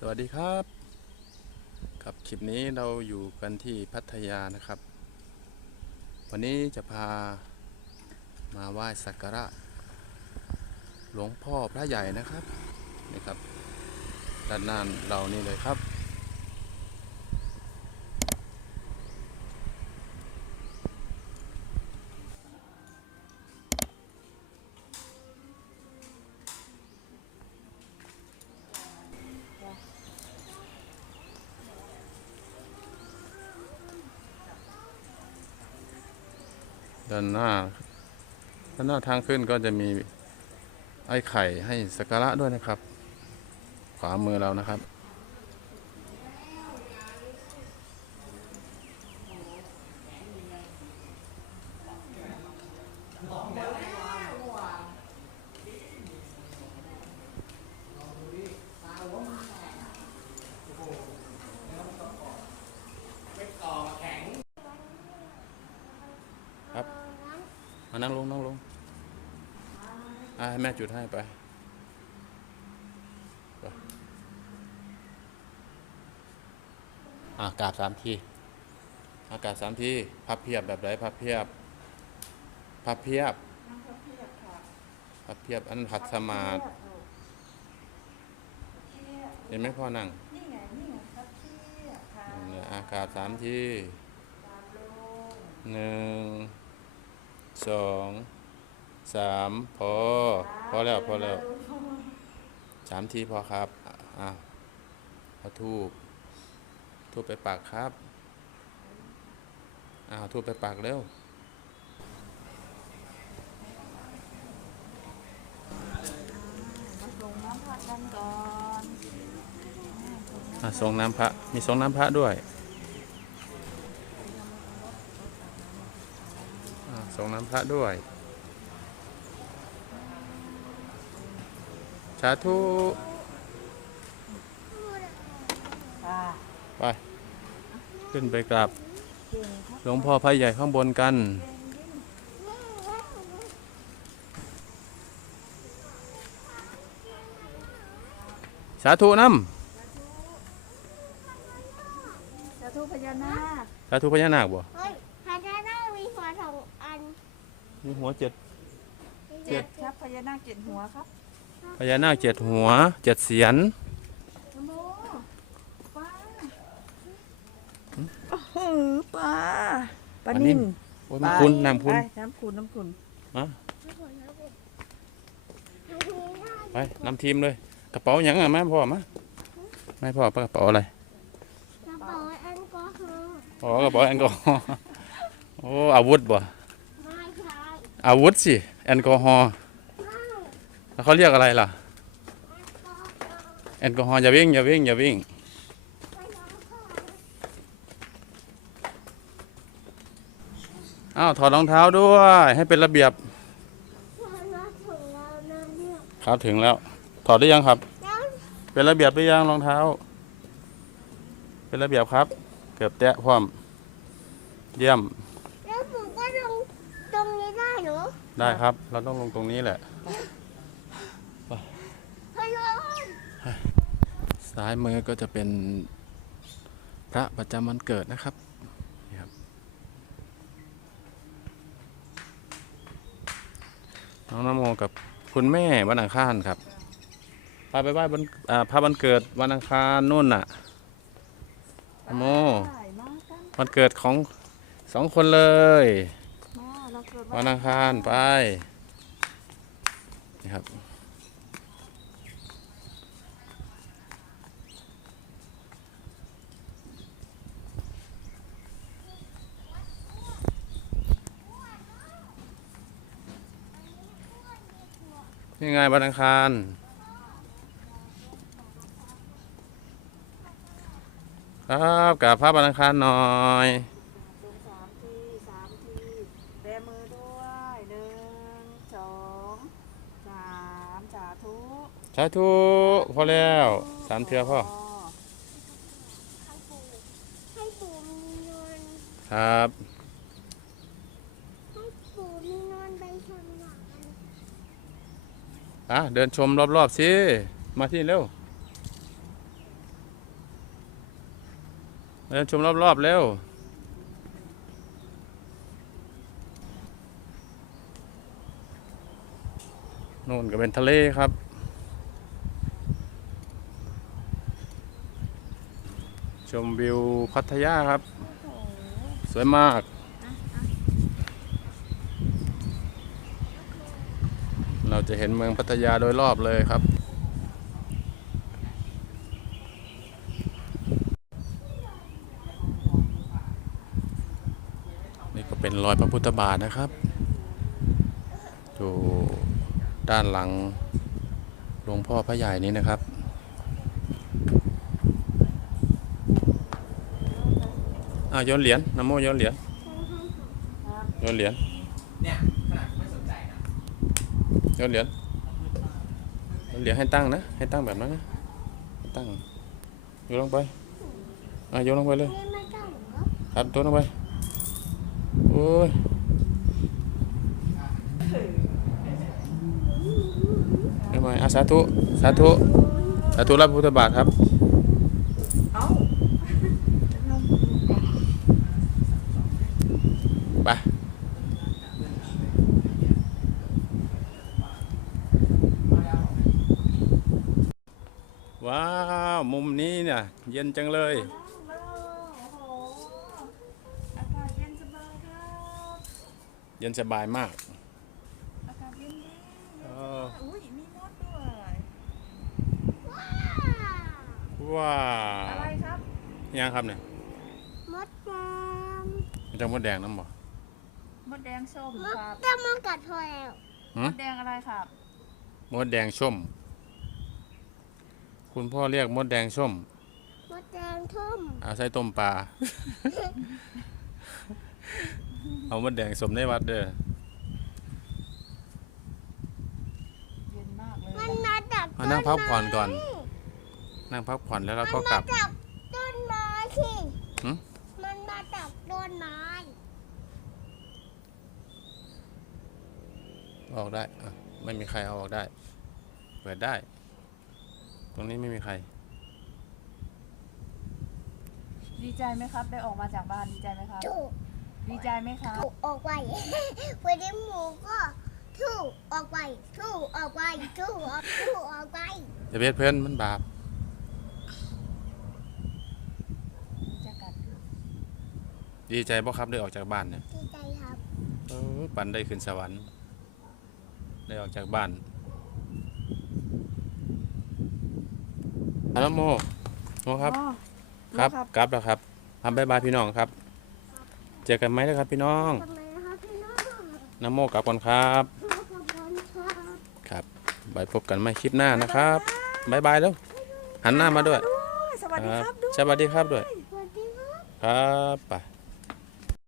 สวัสดีครับครับคลิปนี้เราอยู่กันที่พัทยานะครับ วันนี้จะพามาไหว้สักการะ หลวงพ่อพระใหญ่นะครับนี่ครับด้านหน้าเรานี่เลยครับ ด้านหน้า ด้านหน้าทางขึ้นก็จะมีไอ้ไข่ให้สักการะด้วยนะครับ ขวามือเรานะครับ นั่งลงนั่งลงอะให้แม่จุดให้ไปไปอะกาบสามทีอากาบสามทีพับเพียบแบบไรพับเพียบพับเพียบพับเพียบอันผัดสมาธิเห็นไหมพ่อนั่งนี่ไงนี่ไงครับพี่อะค่ะอากาบสามทีหนึ่ง สองสามพอ พอแล้วพอแล้วสามทีพอครับอะอะเอาทูบทูบไปปากครับอ้าวทูบไปปากเร็วมาลงน้ำผัดกันก่อนอะทรงน้ำพระมีทรงน้ำพระด้วย อะทรงน้ำพระด้วย สาธุค่ะไป ขึ้นไปกราบเก่งครับหลวงพ่อพระใหญ่ข้างบนกัน สาธุน้สาธุพญานาคำสาธุพญานาคบ่ เฮ้ยพาราได้มีหัวสองอัน มีหัวเจ็ดเจ็ดครับพญานาคเจ็ดหัวครับพญานาคเจ็ดหัวเจ็ดเสียนนโมปลาโอ้โหปลาปลาปลานิ่นิ่มมโอ้ยน้ำคุณน้ำคุณไปน้ำคุณน้ำคุณมาทุกคนนะเด็กทางนี้ได้ไปนำทีมเลย กระเป๋าหยังอะแม่พ่อมาไม่พ่อปากระเป๋าอะไรกระเป๋าแอลกอฮอล์อ๋อกระเป๋าแอลกอฮอล์โอ้อาวุธบ่ไม่ใช่ อาวุธสิ แอลกอฮอล์แล้วเขาเรียกอะไรล่ะ แอลกอฮอล์อย่าวิ่งอย่าวิ่งอย่าวิ่งอ้าวถอดรองเท้าด้วย ให้เป็นระเบียบพอมาถึงแล้วนะเนี่ยครับถึงแล้ว ถอดได้ยังครับ เป็นระเบียบหรือยังรองเท้า เป็นระเบียบครับ เกือบแตะพร้อม เยี่ยม แล้วผมก็ลงตรงนี้ ได้เหรอได้ครับ เราต้องลงตรงนี้แหละพยอนซ้ายมือก็จะเป็นพระประจำวันเกิดนะครับนี่ครับ น้องนโมกับคุณแม่วันอังคารครับ พาไปไหว้บนอ่าพระวันเกิดวันอังคารนู่นน่ะนโมได้มากันวันเกิดของสองคนเลยมาเราเกิด วันอังคารไปนี่ครับนี่ไงวันอังคารครับกับพระวันอังคารหน่อย ลงสามทีสามทีแบมือด้วยหนึ่งสองสามสาธุ สาธุพอแล้วสามเทือพ่อให้ปู่มีเงินครับให้ปู่มีเงินไปทำงานอะเดินชมรอบๆสิมาที่เร็วเดินชมรอบๆเร็วโน่นก็เป็นทะเลครับ ชมวิวพัทยาครับโอ้โหสวยมากอะอะเราจะเห็นเมืองพัทยาโดยรอบเลยครับ นี่ก็เป็นรอยพระพุทธบาทนะครับอยู่ด้านหลังหลวงพ่อพระใหญ่นี้นะครับาวโยนเหรียญนโมโยนเหรียญครับโยนเหรียญเนี่ยขนาดไม่สนใจนะโยนเหรียญโยนเหรียญให้ตั้งนะ ให้ตั้งแบบนั้นนะตั้งโยนลงไปอะโยนลงไปเลยนี่ไม่ต้องเหรอครับโยนลงไปโอ้ยทำไมอาสาธุ สาธุ สาธุรับพุทธบาทครับ เอ้า ไป ว้าว มุมนี้เนี่ยเย็นจังเลยโอ้โหอากาศเย็นสบายครับเย็นสบายมากอากาศเย็นดีเอออุ้ยมีมดด้วยว้าอะไรวครับยังครับเนี่ยมดแดงมันจะมดแดงน้ำบ่มดแดงส้มมดครับจะมันกัดพอแล้วหืมมดแดงอะไรครับ มดแดงส้ม คุณพ่อเรียกมดแดงส้ม มดแดงทุ่มเอาใส่ต้มปลา เอามดแดงสมในวัดเด้อ เย็นมากเลยมันมาจากมานั่งพักผ่อนก่อน นั่งพักผ่อนแล้วเราก็กลับ มันมาจากต้นไม้สิหืมมันมาจากต้นไม้ออกได้อะไม่มีใครเอาออกได้ เปิดได้ ตรงนี้ไม่มีใคร ดีใจไหมครับ ได้ออกมาจากบ้านดีใจไหมครับ ถูกดีใจไหมครับ ถูกออกไป วันนี้หมูก็ถูกออกไปถูกออกไปถูกออกถูกออกไปจะเพียเพื่อนมันบาป จะกัดดีใจบ่ครับได้ออกจากบ้านเนี่ยดีใจครับ เออปันได้ขึ้นสวรรค์ ได้ออกจากบ้าน ฮัลโหลโมโมครับ อ๋อครับครับ กลับแล้วครับทำบายบายพี่น้องครับ เจอกันไหมนะครับ พี่น้องทำไมนะครับพี่น้องน้ำโมกลับก่อนครับ ขอบคุณครับครับไว้พบกันใหม่คลิปหน้านะครับบายบายแล้ว หันหน้ามาด้วย สวัสดีครับด้วย สวัสดีครับด้วย สวัสดีครับ ครับไป